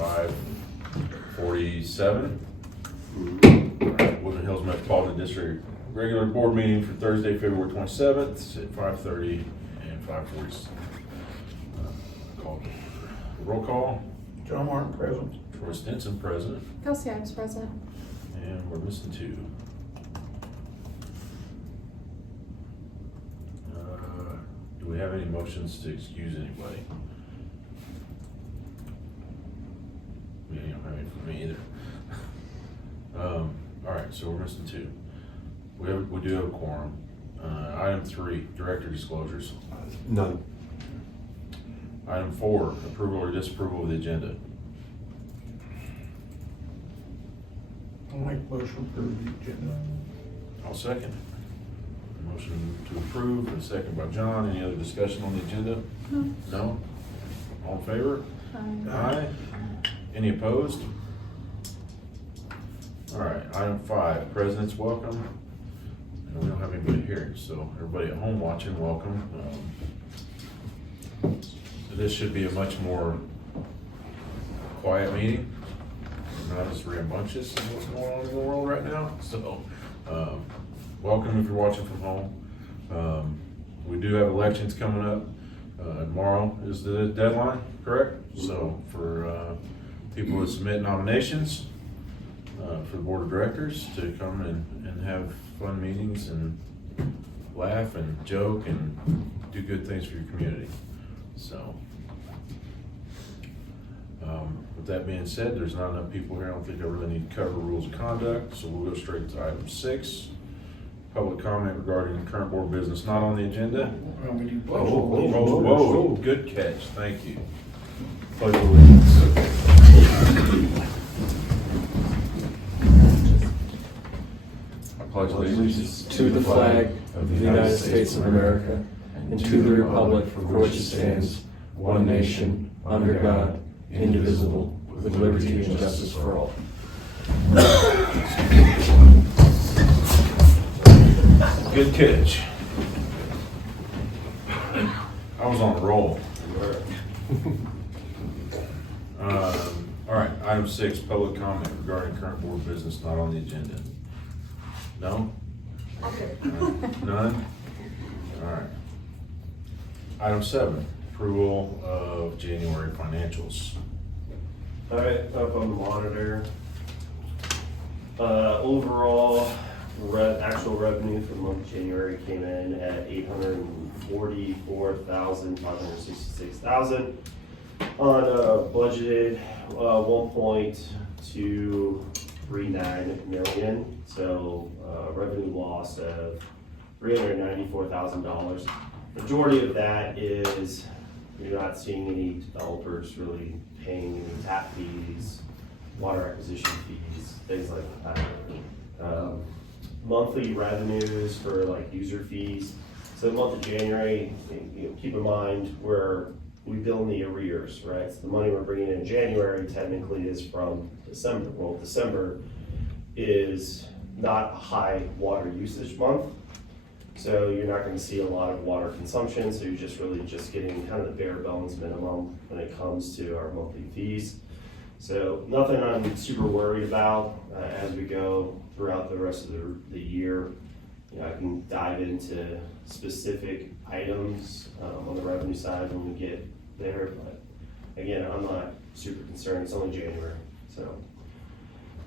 5:47. Woodland Hills Metropolitan District regular board meeting for Thursday, February 27th at 5:30 and 5:40. Roll call. John Martin present. Troy Stinson present. Kelsey Ives present. And we're missing two. Do we have any motions to excuse anybody? You don't have any for me either. All right, so we're missing two. We do have a quorum. Item 3, director disclosures. None. Item 4, approval or disapproval of the agenda. I'll make motion to approve the agenda. I'll second. Motion to approve, and a second by John. Any other discussion on the agenda? No. No? All in favor? Aye. Aye. Any opposed? All right, item 5, president's welcome. And we don't have anybody here, so everybody at home watching, welcome. This should be a much more quiet meeting, not as rambunctious as what's going on in the world right now. So, welcome if you're watching from home. We do have elections coming up. Tomorrow is the deadline, correct? So for people who submit nominations for the board of directors to come and have fun meetings and laugh and joke and do good things for your community. So, with that being said, there's not enough people here. I don't think I really need to cover rules of conduct, so we'll go straight to item 6. Public comment regarding the current board business not on the agenda. Well, we do pledge Whoa, good catch, thank you. Pledge allegiance. I pledge allegiance to the flag of the United States of America and to the republic for which it stands, one nation, under God, indivisible, with liberty and justice for all. Good catch. I was on a roll. All right, item 6, public comment regarding current board business not on the agenda. No? None? All right. Item 7, approval of January financials. All right, up on the monitor. Overall, actual revenue for the month of January came in at $844,566 on a budgeted 1.239 million. So revenue loss of $394,000. Majority of that is you're not seeing any developers really paying any tap fees, water acquisition fees, things like that. Monthly revenues for like user fees. So the month of January, keep in mind we bill in the arrears, right? So the money we're bringing in January technically is from December. Well, December is not a high water usage month. So you're not going to see a lot of water consumption. So you're just really just getting kind of the bare bones minimum when it comes to our monthly fees. So nothing I'm super worried about as we go throughout the rest of the year. I can dive into specific items on the revenue side when we get there, but again, I'm not super concerned. It's only January. So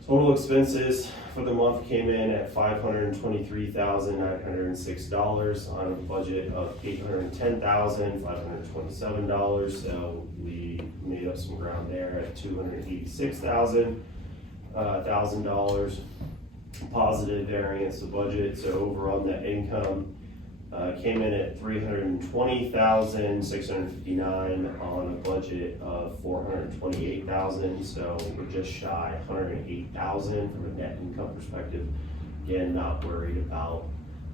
total expenses for the month came in at $523,906 on a budget of $810,527. So we made up some ground there at $286,000 positive variance to budget. So overall net income came in at $320,659 on a budget of $428,000. So we're just shy $108,000 from a net income perspective. Again, not worried about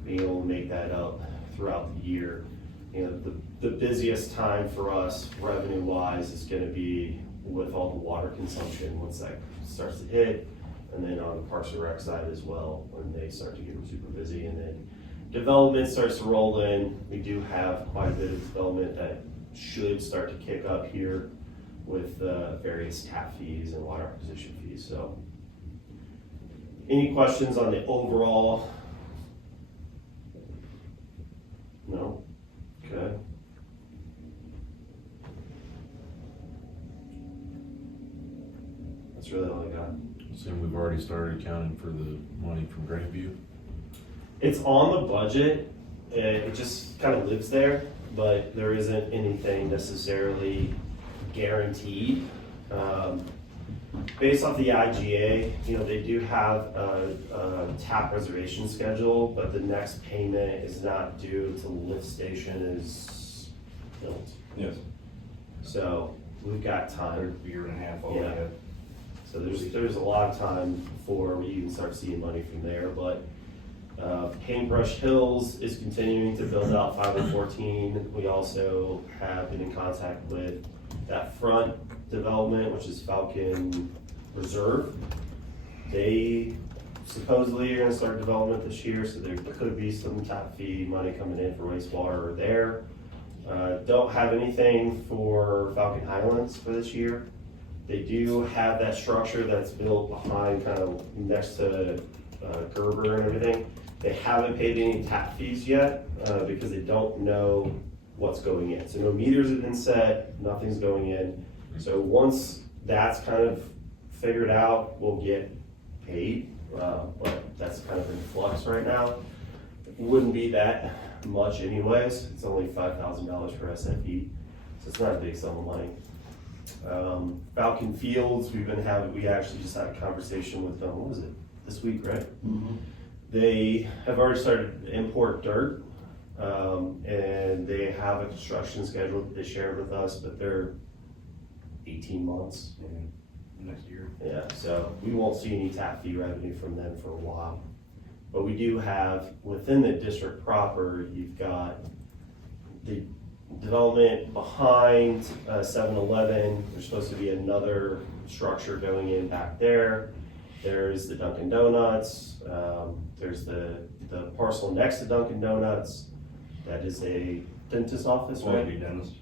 being able to make that up throughout the year. The busiest time for us revenue wise is going to be with all the water consumption once that starts to hit, and then on the Parks and Rec side as well when they start to get super busy, and then development starts to roll in. We do have quite a bit of development that should start to kick up here with various tap fees and water acquisition fees. So, any questions on the overall? No? Okay. That's really all I got. Assume we've already started accounting for the money from Grandview. It's on the budget, it just kind of lives there, but there isn't anything necessarily guaranteed. Based off the IGA, they do have a tap reservation schedule, but the next payment is not due till the lift station is built. Yes. So we've got time. Year and a half Yeah. overhead. So there's a lot of time before we even start seeing money from there, but Paintbrush Hills is continuing to build out 514. We also have been in contact with that front development, which is Falcon Reserve. They supposedly are gonna start development this year, so there could be some tap fee money coming in for wastewater there. Don't have anything for Falcon Highlands for this year. They do have that structure that's built behind, kind of next to Gerber and everything. They haven't paid any tap fees yet because they don't know what's going in. So no meters have been set, nothing's going in. So once that's kind of figured out, we'll get paid, but that's kind of in flux right now. Wouldn't be that much anyways. It's only $5,000 per SFE, so it's not a big sum of money. Falcon Fields, we actually just had a conversation with them, what was it, this week, right? Mm-hmm. They have already started to import dirt, and they have a construction schedule that they shared with us, but they're 18 months. Next year. Yeah, so we won't see any tap fee revenue from them for a while. But we do have, within the district proper, you've got the development behind 7-Eleven. There's supposed to be another structure going in back there. There's the Dunkin' Donuts. There's the parcel next to Dunkin' Donuts. That is a dentist office, right? Quality dentist.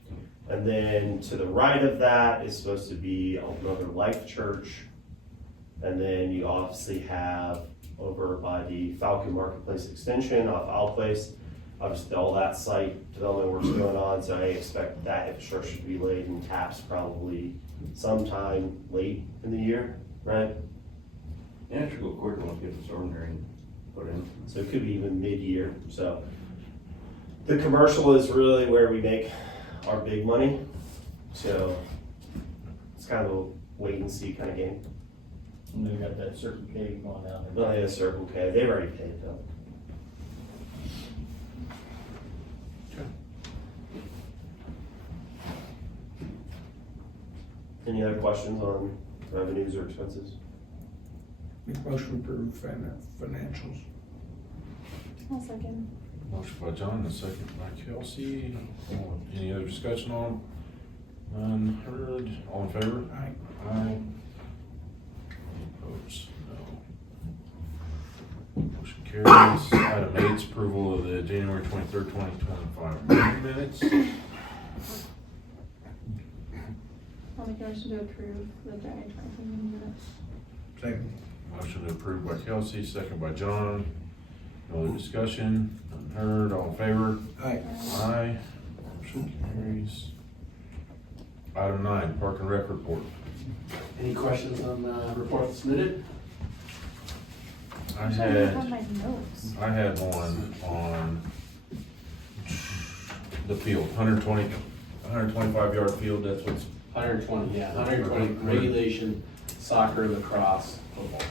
And then to the right of that is supposed to be another Life Church. And then you obviously have over by the Falcon Marketplace extension off Owl Place. Obviously, all that site development work's going on, so I expect that infrastructure to be laid in taps probably sometime late in the year, right? Yeah, it should go quicker once we get this ordinary put in. So it could be even mid-year. So the commercial is really where we make our big money. So it's kind of a wait and see kind of game. And they got that Circle K going down there. Well, yeah, Circle K, they've already paid though. Any other questions on revenues or expenses? Make motion approved financials. I'll second. Motion by John, a second by Kelsey. Any other discussion on them? None heard. All in favor? Aye. Aye. Any opposed? No. Motion carries. Item 8 is approval of the January 23rd, 2025 meeting minutes. I'll make a motion to approve the January 23 minutes. Second. Motion approved by Kelsey, second by John. No other discussion? None heard. All in favor? Aye. Aye. Motion carries. Item 9, Park and Rec report. Any questions on the report submitted? I don't had have my notes. one on the field, 125 yard field, that's what's, 120, yeah, 120 regulation, soccer, lacrosse, football.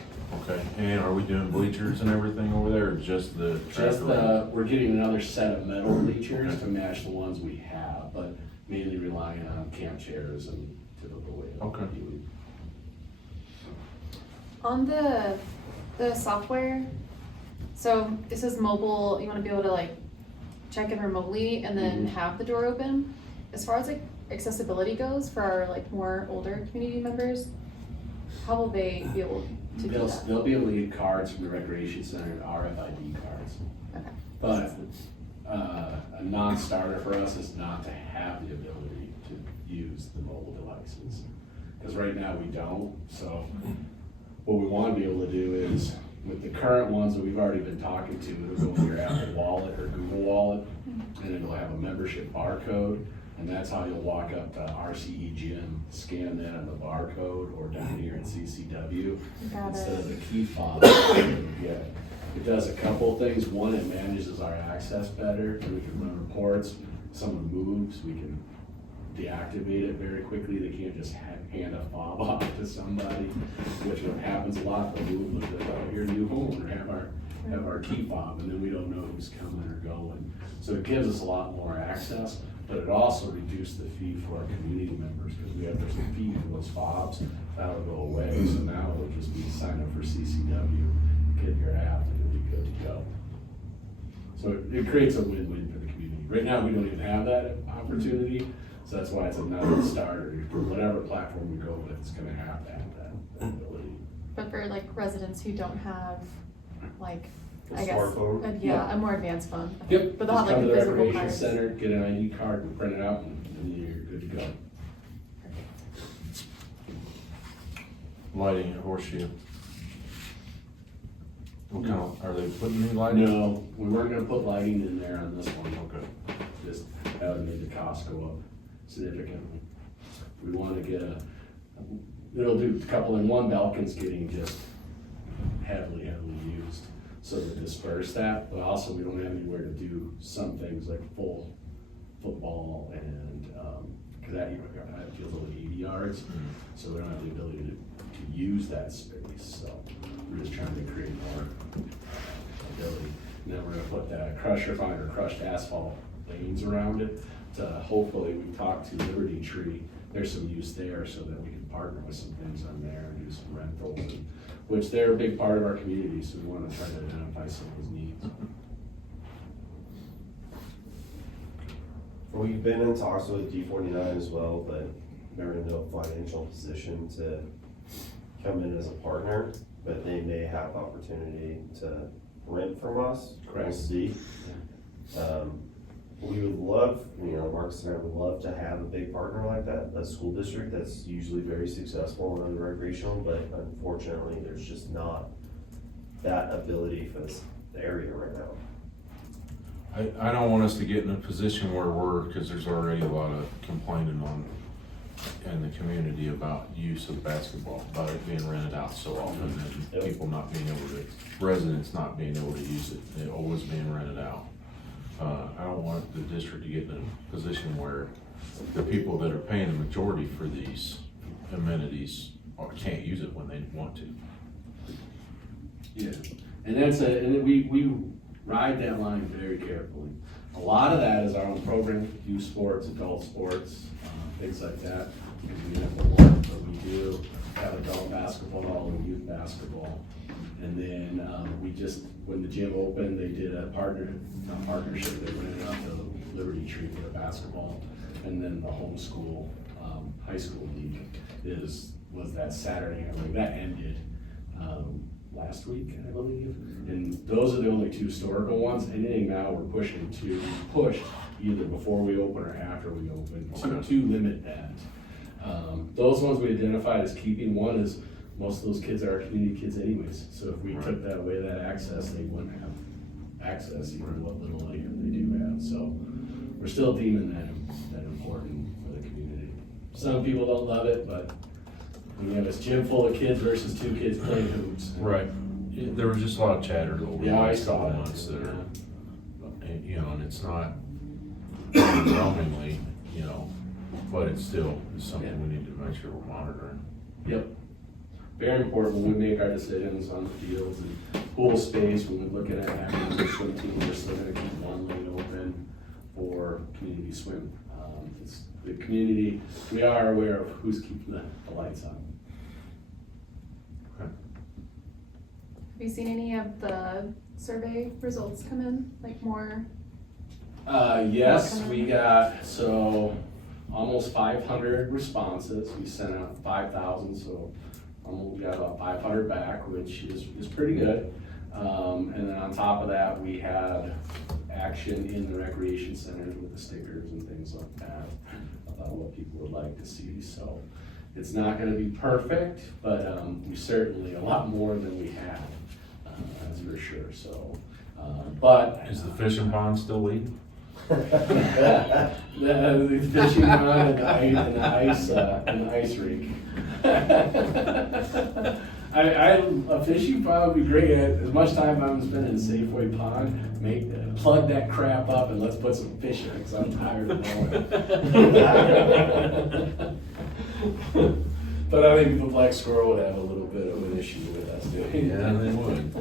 okay. And are we doing bleachers and everything over there, or just the track Just arena? we're getting another set of metal bleachers to match the ones we have, but mainly relying on camp chairs and typical way. Okay. On the software, so it says mobile, you wanna be able to like check in remotely and then have the door open. As far as like accessibility goes for our like more older community members, how will they be able to do that? They'll be able to get cards from the recreation center, RFID cards. Okay. But a non-starter for us is not to have the ability to use the mobile devices. Because right now we don't, so what we want to be able to do is, with the current ones that we've already been talking to, it'll go to your Apple Wallet or Google Wallet, and it'll have a membership barcode, and that's how you'll walk up to RCE Gym, scan that on the barcode, or down here at CCW, Got instead it. of the key fob that you get. It does a couple things. One, it manages our access better, so we can run reports. If someone moves, we can deactivate it very quickly. They can't just hand a fob off to somebody, which happens a lot. They'll move with your new home, or have our key fob, and then we don't know who's coming or going. So it gives us a lot more access, but it also reduced the fee for our community members, because there's a fee for those fobs. That'll go away, so now it'll just be sign up for CCW, get your app, and it'll be good to go. So it creates a win-win for the community. Right now, we don't even have that opportunity, so that's why it's another starter. For whatever platform we go with, it's gonna have to have that ability. But for like residents who don't have like, A I guess, smartphone? a more advanced phone. Yep, But they'll have just like come the to the physical recreation cards. center, get an ID card, and print it out, and you're good to go. Lighting at Horseshoe. What kind of, are they putting new lighting? No, we weren't gonna put lighting in there on this one, Okay. just that would make the cost go up significantly. We wanna get it'll do a couple in one. Belkin's getting just heavily used, so to disperse that, but also we don't have anywhere to do some things like full football and, cause that feels like 80 yards, so we don't have the ability to use that space, so we're just trying to create more ability. And then we're gonna put that crusher finder, crushed asphalt lanes around it to hopefully, we talked to Liberty Tree, there's some use there so that we can partner with some things on there and do some rentals, and, which they're a big part of our community, so we wanna try to identify some of those needs. We've been in talks with D49 as well, but they're in no financial position to come in as a partner, but they may have opportunity to rent from us. Correct. We'll see. We would love, Marcus and I would love to have a big partner like that, a school district that's usually very successful in recreational, but unfortunately, there's just not that ability for the area right now. I don't want us to get in a position where cause there's already a lot of complaining in the community about use of basketball, about it being rented out so often, and Yep. people not being able to, residents not being able to use it, it always being rented out. I don't want the district to get in a position where the people that are paying the majority for these amenities can't use it when they want to. Yeah, and and we ride that line very carefully. A lot of that is our own program, youth sports, adult sports, things like that, because we have the work that we do, have adult basketball and youth basketball. And then, when the gym opened, they did a partnership, they rented out the Liberty Tree for the basketball. And then the homeschool, high school league was that Saturday, that ended, last week, I believe. And those are the only two historical ones. Anything now we're pushed either before we open or after we open to limit that. Those ones we identified as keeping. One is most of those kids are our community kids anyways. So if we took that away, that access, they wouldn't have access even what little land they do have. So we're still deeming that important for the community. Some people don't love it, but when you have this gym full of kids versus two kids playing hoops. Right. There was just a lot of chatter over the Yeah, I last saw couple that. months that are, and it's not overwhelmingly, but it still is something we need to make sure we're monitoring. Yep. Very important when we make our decisions on the fields and pool space, when we're looking at having a swim team, we're still gonna keep one lane open for community swim. It's the community, we are aware of who's keeping the lights on. Have you seen any of the survey results come in, like more? Yes, we got, almost 500 responses. We sent out 5,000, so we got about 500 back, which is pretty good. And then on top of that, we had action in the recreation centers with the stickers and things like that. what people would like to see, so. It's not gonna be perfect, but, we certainly, a lot more than we had, that's for sure, so. But. Is the fishing pond still leaking? The fishing pond and the ice rink. A fishing pond would be great. As much time I'm spending in Safeway Pond, plug that crap up and let's put some fish in it, because I'm tired of mowing. But I think the black squirrel would have a little bit of an issue with us doing that. Yeah, they would.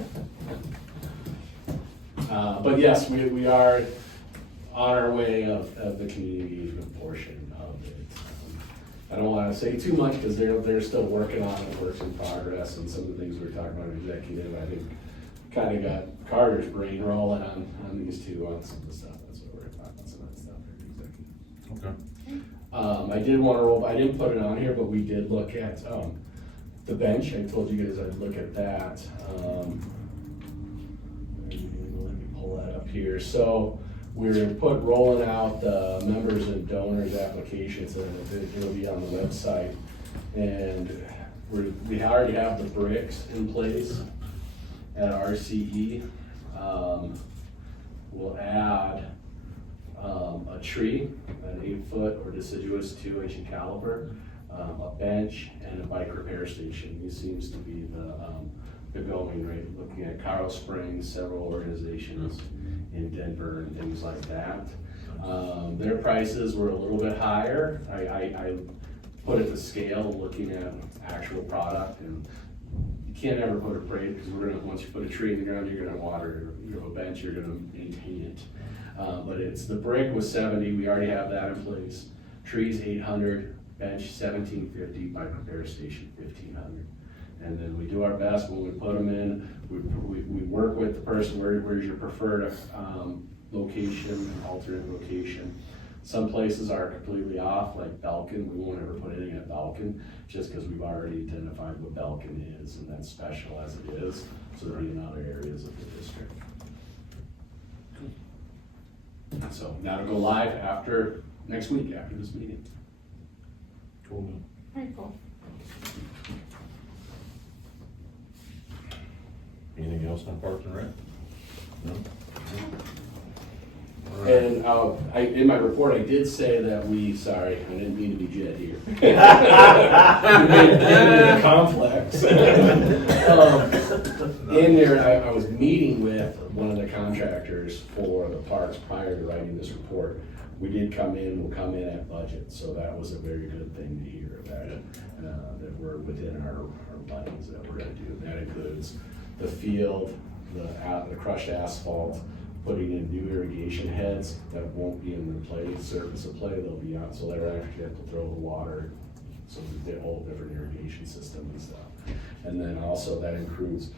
But yes, we are on our way of the community engagement portion of it. I don't want to say too much because they're still working on it, works in progress, and some of the things we were talking about in executive, I think, kind of got Carter's brain rolling on these two, on some of the stuff. That's what we're talking about, some of the stuff in executive. Okay. I did want to roll, I didn't put it on here, but we did look at the bench. I told you guys I'd look at that. Let me pull that up here. So we're rolling out the members and donors applications, and it'll be on the website. And we already have the bricks in place at RCE. We'll add a tree, an 8-foot or deciduous 2-inch in caliber, a bench, and a bike repair station. This seems to be the going rate. Looking at Carl Springs, several organizations in Denver and things like that. Their prices were a little bit higher. I put it to scale, looking at actual product, and you can't ever put a price, because once you put a tree in the ground, you're gonna water it. You have a bench, you're gonna maintain it. But the brick was 70, we already have that in place. Trees 800, bench 1750, bike repair station 1500. And then we do our best when we put them in. We work with the person, where's your preferred location, alternate location. Some places are completely off, like Belkin. We won't ever put anything at Belkin, just because we've already identified what Belkin is, and that's special as it is. So there'll be in other areas of the district. So now to go live next week, after this meeting. Cool. Very cool. Anything else on Parks and Rec? No? All right. And in my report, I did say that sorry, I didn't mean to be Jed here. Complex. In there, I was meeting with one of the contractors for the parks prior to writing this report. We'll come in at budget, so that was a very good thing to hear, that we're within our plans that we're gonna do. That includes the field, the crushed asphalt, putting in new irrigation heads that won't be in the surface of play, they'll be on, so they're actually have to throw the water, so the whole different irrigation system and stuff. And then also that includes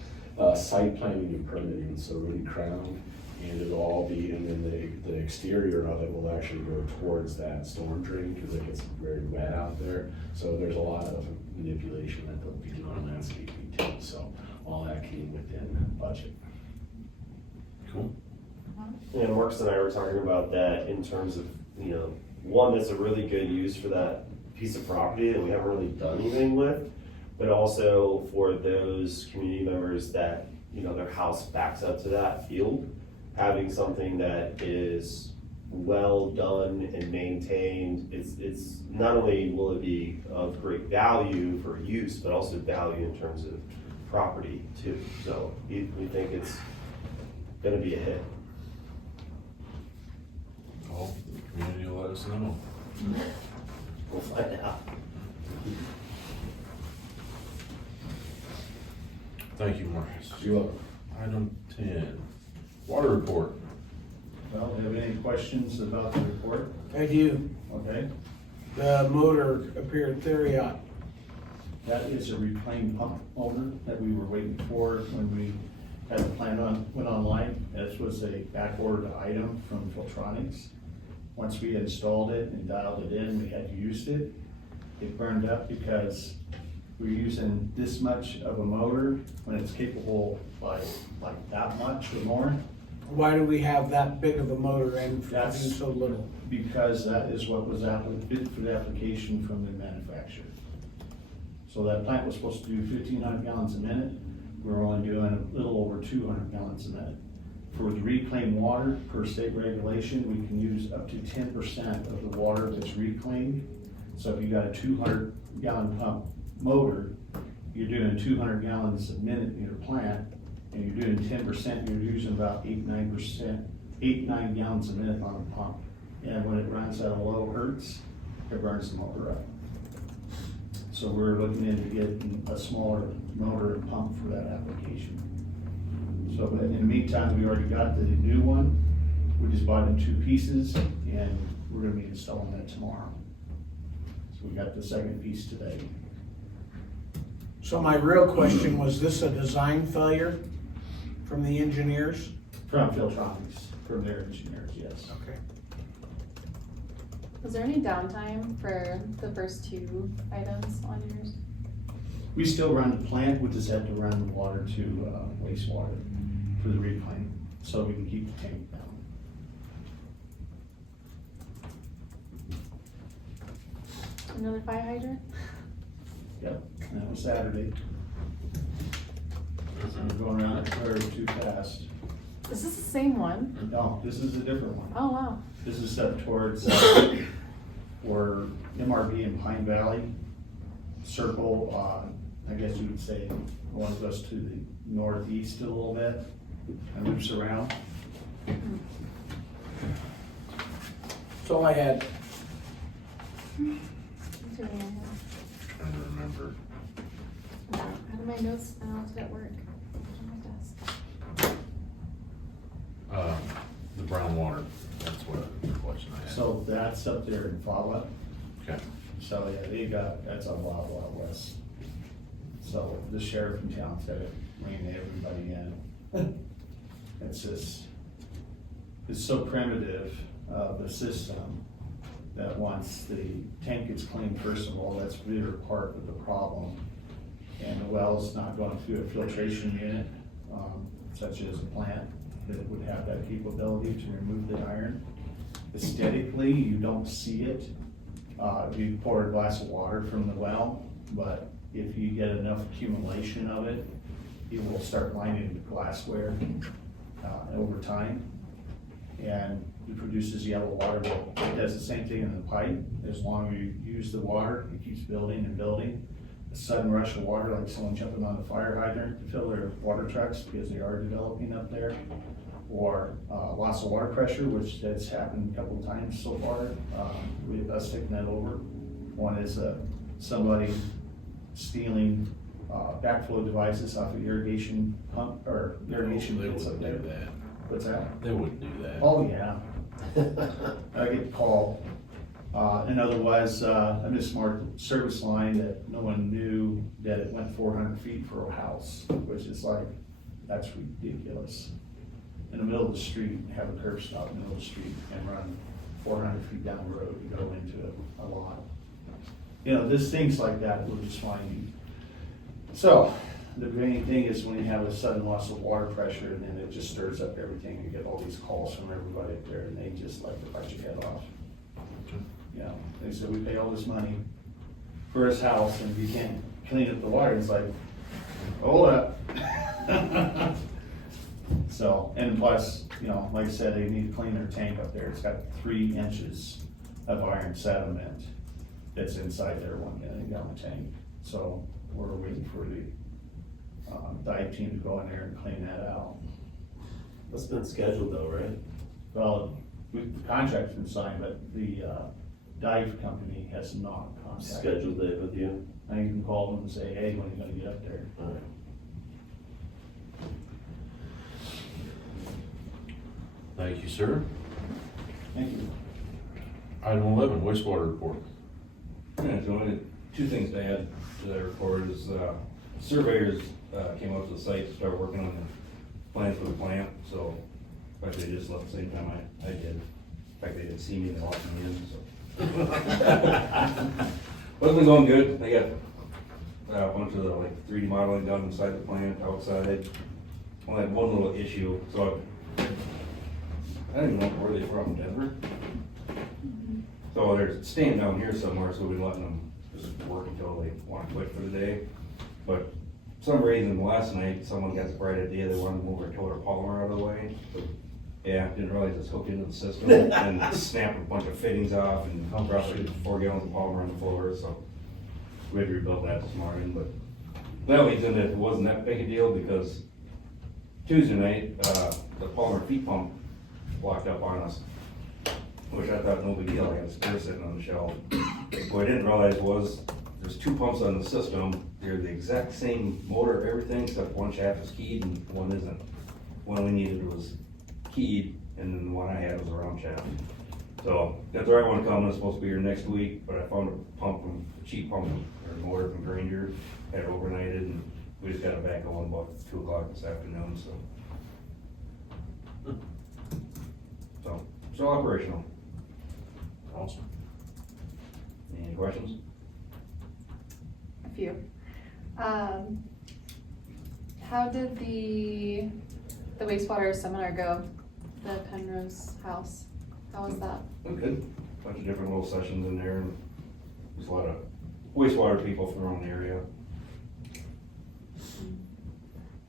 site planning and permitting, so really crown, and it'll all be, and then the exterior of it will actually go towards that storm drain, because it gets very wet out there. So there's a lot of manipulation that they'll be doing on landscaping too, so all that came within budget. Cool. And Marcus and I were talking about that in terms of, one that's a really good use for that piece of property that we haven't really done anything with, but also for those community members that, their house backs up to that field, having something that is well done and maintained. It's not only will it be of great value for use, but also value in terms of property too. So we think it's gonna be a hit. Well, the community will let us know. We'll find out. Thank you, Marcus. You're welcome. Item 10, water report. Well, do you have any questions about the report? I do. Okay, The motor appeared Theriot. that is a reclaimed pump motor that we were waiting for when we had the plan went online. This was a back-ordered item from Filtronics. Once we installed it and dialed it in, we had used it. It burned up because we're using this much of a motor when it's capable by like that much or more. Why do we have that big of a motor and That's- having so little? Because that is what was bid for the application from the manufacturer. So that plant was supposed to do 1,500 gallons a minute. We're only doing a little over 200 gallons a minute. For the reclaimed water, per state regulation, we can use up to 10% of the water that's reclaimed. So if you got a 200 gallon pump motor, you're doing 200 gallons a minute in your plant, and you're doing 10%, you're using about 8-9 gallons a minute on a pump. And when it runs at a low hertz, it burns the motor up. So we're looking into getting a smaller motor and pump for that application. So, but in the meantime, we already got the new one. We just bought it in 2 pieces, and we're gonna be installing that tomorrow. So we got the second piece today. So my real question, was this a design failure from the engineers? From Filtronics, from their engineers, yes. Okay. Was there any downtime for the first 2 items on yours? We still run the plant, we just have to run the water to wastewater for the reclaim, so we can keep the tank down. Another fire hydrant? Yep, and that was Saturday. I'm going around that curve too fast. Is this the same one? No, this is a different one. Oh, wow. This is up towards, where MRB in Pine Valley, circle, I guess you would say, one goes to the northeast a little bit, and moves around. That's all I had. What's your name? Trying to remember. How do my notes now at work? On my desk. The brown water, that's what the question I had. So that's up there in Fala. Okay. So, yeah, that's a wild, wild west. So the sheriff in town said it, reining everybody in. It's just, it's so primitive, the system, that once the tank gets cleaned, first of all, that's a bigger part of the problem. And the well's not going through a filtration unit, such as a plant that would have that capability to remove the iron. Aesthetically, you don't see it. You pour a glass of water from the well, but if you get enough accumulation of it, it will start lining the glassware over time. And it produces yellow water. It does the same thing in the pipe. As long as you use the water, it keeps building and building. A sudden rush of water, like someone jumping on the fire hydrant to fill their water trucks because they are developing up there. Or loss of water pressure, which has happened a couple of times so far, with us taking that over. One is somebody stealing backflow devices off of irrigation pump, or irrigation They pits up wouldn't there. do that. What's that? They wouldn't do that. Oh, yeah. I get called. And otherwise, a mismarked service line that no one knew that it went 400 feet for a house, which is like, that's ridiculous. In the middle of the street, have a curb stop in the middle of the street and run 400 feet down the road and go into a lot. You know, there's things like that we'll just find you. So, the main thing is when you have a sudden loss of water pressure, and then it just stirs up everything. You get all these calls from everybody up there, and they just like to bite your head off. You know, they said, we pay all this money for his house, and you can't clean up the water. It's like, hold up. So, and plus, you know, like I said, they need to clean their tank up there. It's got 3 inches of iron sediment that's inside their 1 gallon tank. So we're waiting for the dive team to go in there and clean that out. That's been scheduled though, right? Well, the contract's been signed, but the dive company has not contacted. Scheduled it with you? I can call them and say, hey, when are you gonna get up there? All right. Thank you, sir. Thank you. Item 11, wastewater report. Yeah, so only 2 things to add to that report is, surveyors, came up to the site to start working on the plans for the plant, so, actually they just left the same time I did. In fact, they didn't see me, they walked me in, so. But it's been going good, they got a bunch of like 3D modeling done inside the plant, outside. Only had one little issue, so I don't even know where they're from, Denver. So they're staying down here somewhere, so we're letting them just work until they want to quit for the day. But for some reason, last night, someone got the bright idea, they wanted to move our total polymer out of the way. Yeah, didn't realize it's hooked into the system and snapped a bunch of fittings off and dropped like 4 gallons of polymer on the floor, so we had to rebuild that this morning, but that leads into, it wasn't that big a deal because Tuesday night, the polymer feed pump blocked up on us, which I thought no big deal, I had a spare sitting on the shelf. What I didn't realize was, there's 2 pumps on the system, they're the exact same motor, everything, except one shaft is keyed and one isn't. One we needed was keyed, and then the one I had was a round shaft. So, got the right one coming, it's supposed to be here next week, but I found a cheap pump, or motor from Granger, had it overnighted, and we just got it back on about 2 o'clock this afternoon, so. So, still operational. Awesome. Any questions? A few. How did the wastewater seminar go? The Penrose House, how was that? Good. Bunch of different little sessions in there, and there's a lot of wastewater people from around the area.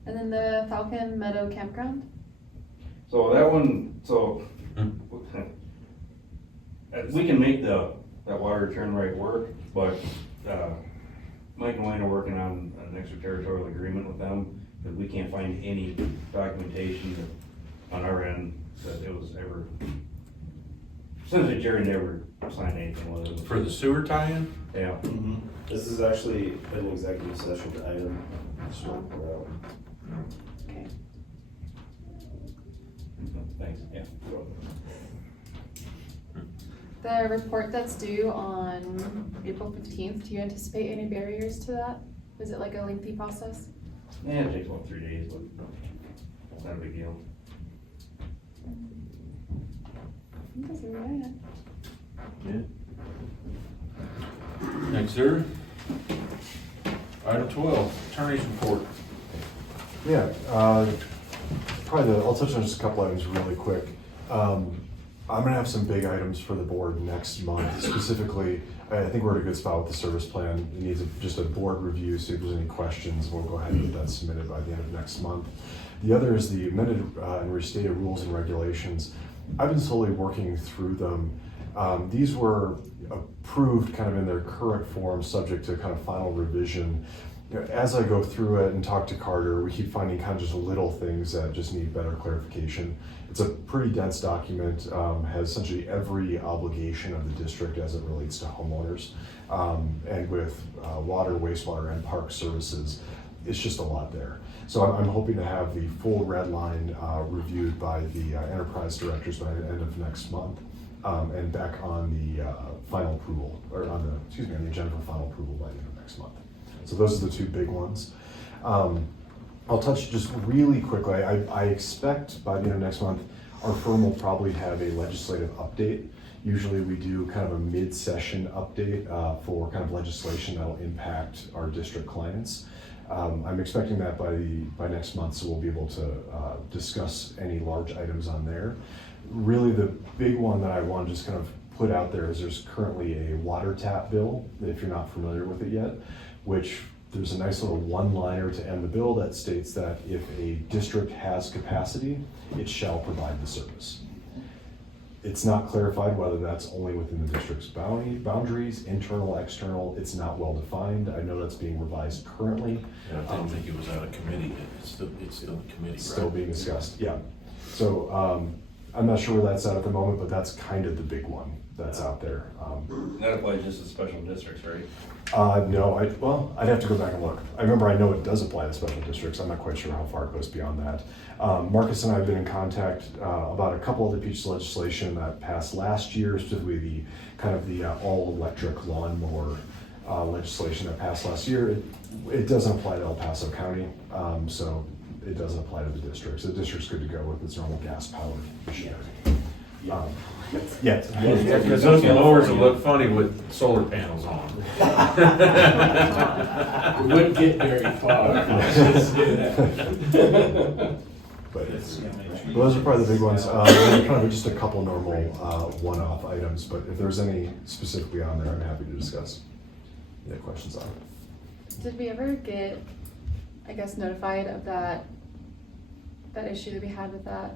And then the Falcon Meadow Campground? So that one, we can make that water return right work, but, Mike and Wayne are working on an extraterritorial agreement with them, because we can't find any documentation on our end that it was ever, essentially Jerry never signed anything with it. For the sewer tie-in? Yeah. This is actually an executive session item. So, Okay. Thanks, yeah. The report that's due on April 15th, do you anticipate any barriers to that? Is it like a lengthy process? Yeah, it takes about 3 days, but it's not a big deal. I think that's really it. Yeah. Next, sir. Item 12, attorney's report. Yeah, I'll touch on just a couple items really quick. I'm gonna have some big items for the board next month. Specifically, I think we're at a good spot with the service plan. It needs just a board review, so if there's any questions, we'll go ahead and get that submitted by the end of next month. The other is the amended and restated rules and regulations. I've been slowly working through them. These were approved kind of in their current form, subject to kind of final revision. As I go through it and talk to Carter, we keep finding kind of just little things that just need better clarification. It's a pretty dense document, has essentially every obligation of the district as it relates to homeowners. And with water, wastewater, and park services, it's just a lot there. So I'm hoping to have the full red line reviewed by the enterprise directors by the end of next month. And back on the final approval, or on the agenda for final approval by the end of next month. So those are the 2 big ones. I'll touch just really quickly. I expect by the end of next month, our firm will probably have a legislative update. Usually we do kind of a mid-session update for kind of legislation that'll impact our district clients. I'm expecting that by next month, so we'll be able to discuss any large items on there. Really the big one that I want to just kind of put out there is there's currently a water tap bill, if you're not familiar with it yet, which there's a nice little one-liner to end the bill that states that if a district has capacity, it shall provide the service. It's not clarified whether that's only within the district's boundaries, internal, external. It's not well defined. I know that's being revised currently. Yeah, I didn't think it was out of committee yet. It's still in committee, right? Still being discussed, yeah. So I'm not sure where that's at the moment, but that's kind of the big one that's out there. That applies just to special districts, right? No, I'd have to go back and look. I know it does apply to special districts. I'm not quite sure how far it goes beyond that. Marcus and I have been in contact about a couple of the pieces of legislation that passed last year, specifically the all-electric lawnmower legislation that passed last year. It doesn't apply to El Paso County, so it doesn't apply to the district. So the district's good to go with its normal gas-powered machinery. Yeah. Because those mowers will look funny with solar panels on. We wouldn't get very far. Let's just say that. But It's, yeah, maybe. those are probably the big ones. And then kind of just a couple normal one-off items, but if there's any specifically on there, I'm happy to discuss. Any questions on it? Did we ever get, I guess, notified of that issue that we had with that?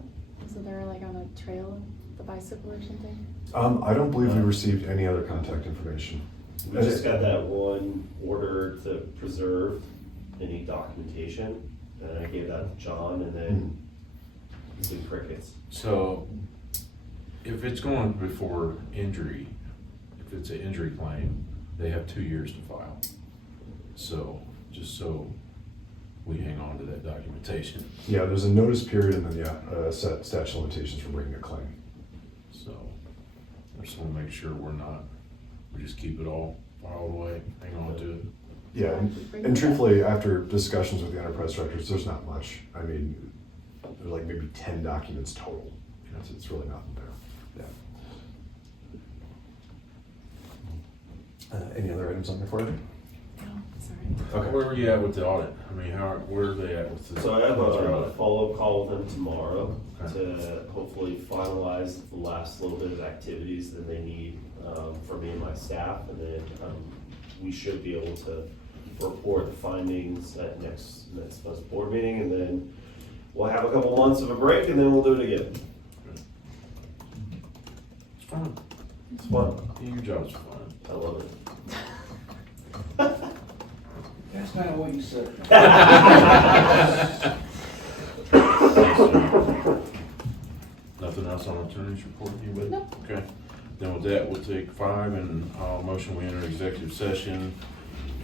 So they were like on a trail, the bicycle or something? I don't believe we received any other contact information. We just got that one order to preserve any documentation, and I gave that to John, and then it's been crickets. So, if it's going before injury, if it's an injury claim, they have 2 years to file. So, just so we hang on to that documentation, Yeah, there's a notice period and then, a set statute of limitations for bringing a claim. so I just wanna make sure we just keep it all filed away, hang on to it. Yeah, and truthfully, after discussions with the enterprise directors, there's not much. I mean, there's like maybe 10 documents total. It's really nothing there. Yeah. Any other items on there for you? No, sorry. Okay. Where were you at with the audit? I mean, where are they at with the? So I have with their a audit? follow-up call with them tomorrow Okay. to hopefully finalize the last little bit of activities that they need for me and my staff, and then we should be able to report the findings at next month's board meeting, and then we'll have a couple months of a break, and then we'll do it again. It's fun. It's fun. Your job's fun. I love it. That's not what you said. Nothing else on attorney's report, anybody? No. Okay, then with that, we'll take 5 and motion we enter executive session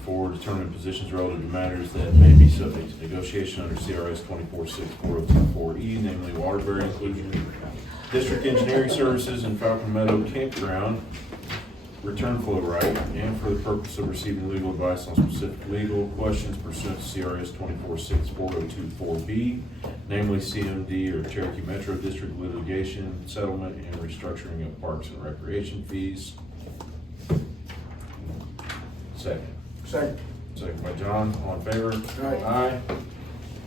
for determining positions relative to matters that may be subject to negotiation under CRS 24640224E, namely Waterbury inclusion, district engineering services and Falcon Meadow campground, return flow right, and for the purpose of receiving legal advice on specific legal questions pursuant to CRS 24640224B, namely CMD or Cherokee Metro District litigation, settlement, and restructuring of parks and recreation fees. Second. Second by John, all in favor? Aye. Aye.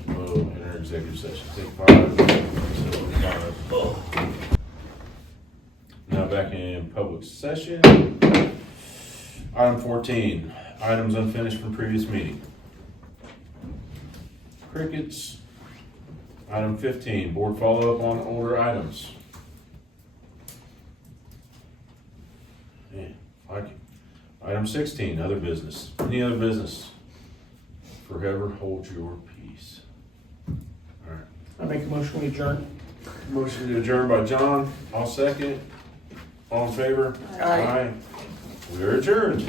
We'll enter executive session, take 5. Now back in public session. Item 14, items unfinished from previous meeting. Crickets. Item 15, board follow-up on older items. Yeah, like it. Item 16, other business. Any other business? Forever hold your peace. All right. I make a motion, we adjourn. Motion to adjourn by John, I'll second. All in favor? Aye. We are adjourned.